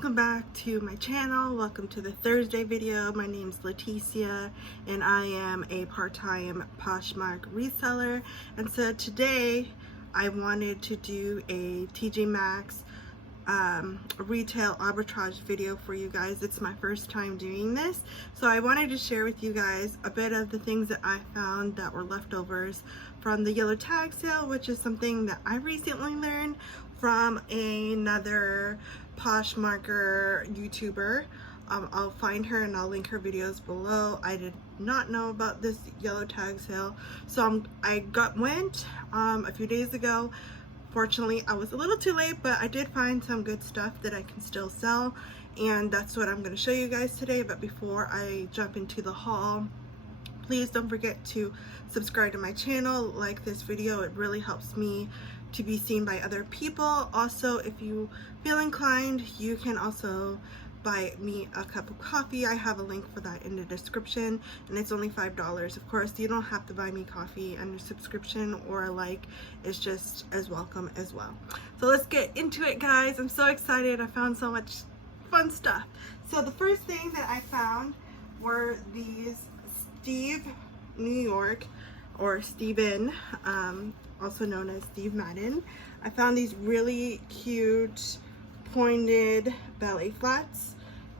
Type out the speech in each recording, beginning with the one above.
welcome back to my channel. Welcome to the Thursday video. My name's Leticia and I am a part-time Poshmark reseller. And so today I wanted to do a TJ MAXX retail arbitrage video for you guys. It's my first time doing this, so I wanted to share with you guys a bit of the things that I found that were leftovers from the yellow tag sale, which is something that I recently learned from another Poshmarker YouTuber. I'll find her and I'll link her videos below. I did not know about this yellow tag sale, so I went a few days ago. Fortunately, I was a little too late, but I did find some good stuff that I can still sell, and that's what I'm going to show you guys today. But before I jump into the haul, please don't forget to subscribe to my channel, like this video. It really helps me to be seen by other people. Also, if you feel inclined, you can also buy me a cup of coffee. I have a link for that in the description, and it's only $5. Of course, you don't have to buy me coffee, and a subscription or a like is just as welcome as well. So let's get into it, guys. I'm so excited. I found so much fun stuff. So the first thing that I found were these Steve New York, or Steven, also known as Steve Madden. I found these really cute pointed ballet flats.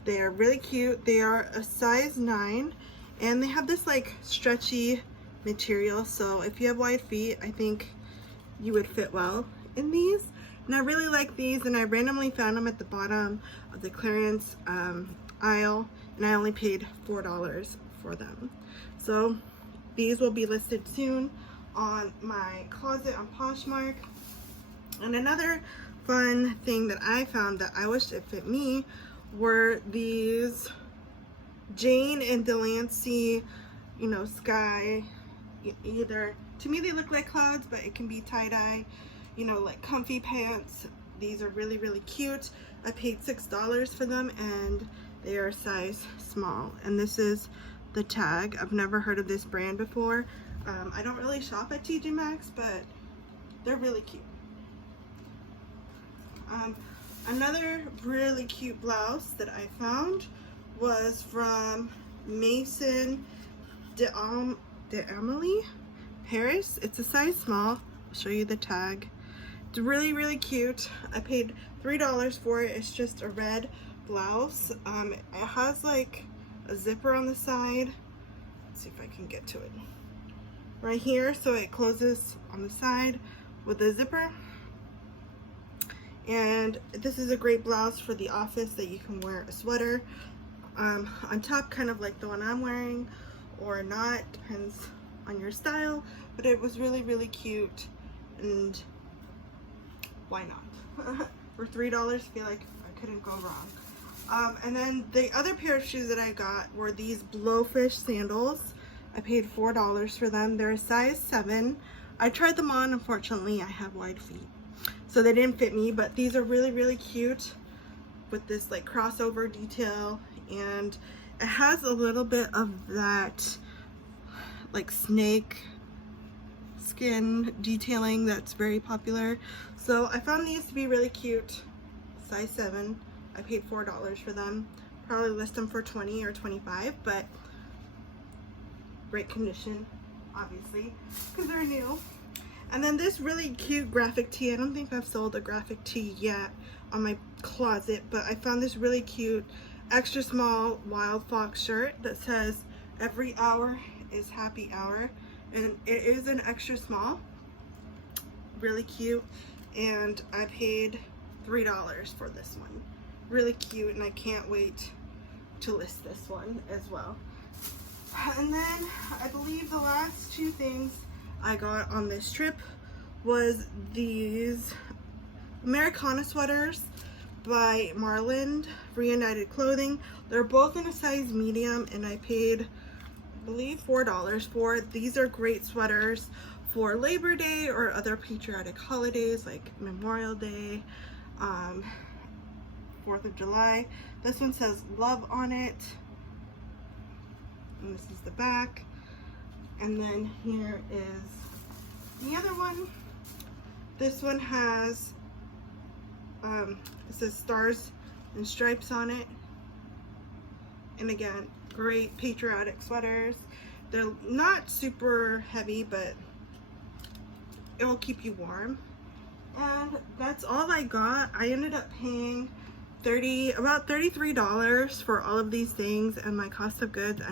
They are really cute. They are a size 9 and they have this like stretchy material, so if you have wide feet, I think you would fit well in these. And I really like these, and I randomly found them at the bottom of the clearance aisle, and I only paid $4 for them. So these will be listed soon on my closet on Poshmark. And another fun thing that I found that I wish it fit me were these Jane and Delancey, you know, sky, either, to me they look like clouds, but it can be tie-dye, you know, like comfy pants. These are really, really cute. I paid $6 for them, and they are size small. And this is the tag. I've never heard of this brand before. I don't really shop at TJ MAXX, but they're really cute. Another really cute blouse that I found was from Maison d'Amélie, Paris. It's a size small. I'll show you the tag. It's really, really cute. I paid $3 for it. It's just a red blouse. It has like a zipper on the side. Let's see if I can get to it. Right here, so it closes on the side with a zipper. And this is a great blouse for the office that you can wear a sweater on top, kind of like the one I'm wearing, or not, depends on your style. But it was really, really cute, and why not? For $3, I feel like I couldn't go wrong. And then the other pair of shoes that I got were these Blowfish sandals. I paid $4 for them. They're a size 7. I tried them on. Unfortunately, I have wide feet, so they didn't fit me, but these are really, really cute with this like crossover detail, and it has a little bit of that like snake skin detailing that's very popular. So I found these to be really cute. Size 7. I paid $4 for them. Probably list them for 20 or 25, but great condition, obviously, because they're new. And then this really cute graphic tee. I don't think I've sold a graphic tee yet on my closet, but I found this really cute extra small Wild Fox shirt that says "Every hour is happy hour," and it is an extra small. Really cute, and I paid $3 for this one. Really cute, and I can't wait to list this one as well. And then I believe the last two things I got on this trip was these Americana sweaters by Marland Reunited Clothing. They're both in a size medium, and I paid, I believe, $4 for it. These are great sweaters for Labor Day or other patriotic holidays like Memorial Day, 4th of July. This one says love on it, and this is the back. And then here is the other one. This one has it says stars and stripes on it. And again, great patriotic sweaters. They're not super heavy, but it will keep you warm. And that's all I got. I ended up paying about $33 for all of these things, and my cost of goods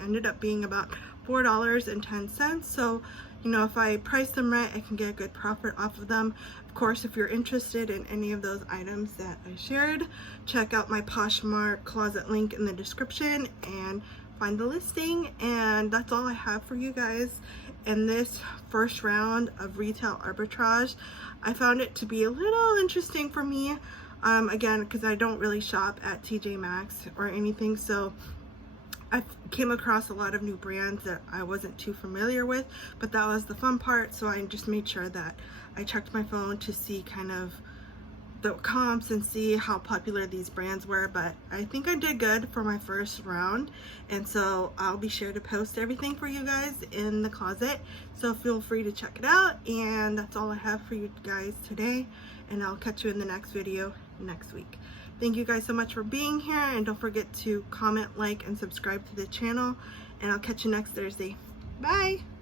ended up being about $4.10. So, you know, if I price them right, I can get a good profit off of them. Of course, if you're interested in any of those items that I shared, check out my Poshmark closet link in the description and find the listing. And that's all I have for you guys in this first round of retail arbitrage. I found it to be a little interesting for me, again, because I don't really shop at TJ Maxx or anything, so I came across a lot of new brands that I wasn't too familiar with, but that was the fun part. So I just made sure that I checked my phone to see kind of the comps and see how popular these brands were. But I think I did good for my first round, and so I'll be sure to post everything for you guys in the closet, so feel free to check it out. And that's all I have for you guys today, and I'll catch you in the next video next week. Thank you guys so much for being here, and don't forget to comment, like, and subscribe to the channel, and I'll catch you next Thursday. Bye!